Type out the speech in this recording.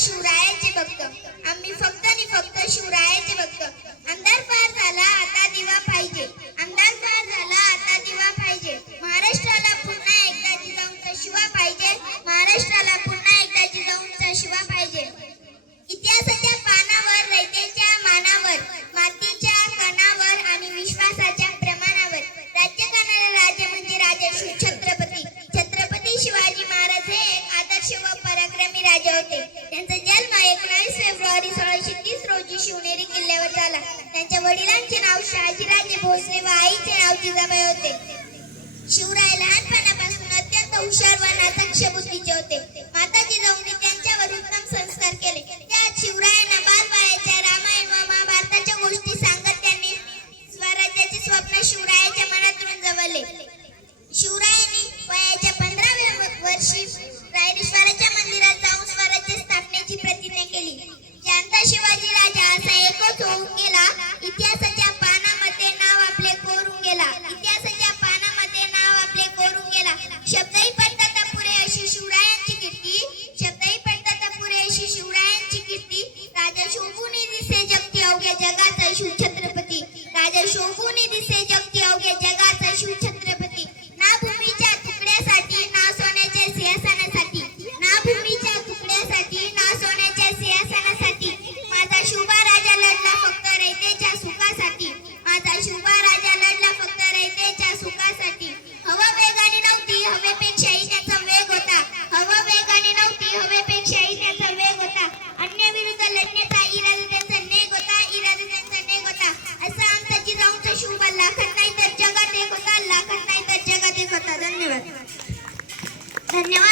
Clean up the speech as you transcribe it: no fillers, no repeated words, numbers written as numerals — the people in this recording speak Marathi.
शिवरायाचे भक्त, आम्ही फक्त आणि फक्त शिवरायाचे भक्त. आमदार पार झाला आता दिवा पाहिजे, आमदार पार झाला आता दिवा पाहिजे. महाराष्ट्राला पुन्हा एकदा जिजाऊंचा शिवा पाहिजे, महाराष्ट्राला पुन्हा एकदा जिजाऊंचा शिवा पाहिजे. इतिहासाच्या पानावर, रयतेच्या मानावर, मातीच्या कणावर आणि विश्वासाच्या प्रमाणावर राज्य करणारे राजे म्हणजे राजर्षी छत्रपती छत्रपती शिवाजी महाराज हे एक आदर्श व पराक्रमी राजे होते. त्यांचा जन्म 19 फेब्रुवारी 1630 रोजी शिवनेरी किल्ल्यावर झाला. त्यांच्या वडिलांचे नाव शहाजीराजे भोसले व आईचे नाव जिजाबाई होते. शिवराय लहानपणापासून अत्यंत हुशार व नाचक्ष बुद्धीचे होते. माता जिजाऊंनी त्यांच्यावर उत्तम संस्कार केले. त्यात शिवरायांना बालवयाच्या रामायण व महाभारताच्या गोष्टी सांगत त्यांनी स्वराज्याचे स्वप्न शिवरायाच्या मनातून जवळले. शिवरायांनी वयाच्या 15व्या वर्षी रायरेश्वराच्या मंदिरात जाऊन स्वराज्य स्थापनेची प्रतिज्ञा केली. ज्यांचा शिवाजी राजा असा एकच होऊन गेला, इतिहासाच्या पानामध्ये नाव आपले कोरून गेला, इतिहासाच्या पानामध्ये नाव आपले कोरून गेला. शब्दही पडतात पुरे अशी शिवरायांची कीर्ती, शब्दही पडतात पुरे अशी शिवरायांची कीर्ती. राजा शोभूनी दिसे जगती अवघ्या जगाचा शिवछत्रपती, राजा शोभूनी दिसे जगती अवघ्या जगाचा शिवछत्रपती. ना भूमीच्या तुकड्यासाठी ना सोन्याच्या सिंहासनासाठी, ना भूमीच्या तुकड्यासाठी ना सोन्याच्या सिंहासनासाठी माझा शुभा राजा लढला फक्त रयतेच्या सुखासाठी, माझा शुभा राजा लढला फक्त रयतेच्या सुखासाठी. हवा वेगाने नव्हती, हवेपेक्षाही त्याचा वेग होता, हवा वेगाने नव्हती, हवेपेक्षाही त्याचा वेग होता. अन्य विरुद्ध लढण्याचा इरादा त्यांचा नेग होता, इरादा त्यांचा नेग होता. असा आमचा जिजाऊंचा शुभा लाखात नाही तर जगात एक होता, लाखात नाही तर जगात एक होता. धन्यवाद. धन्यवाद.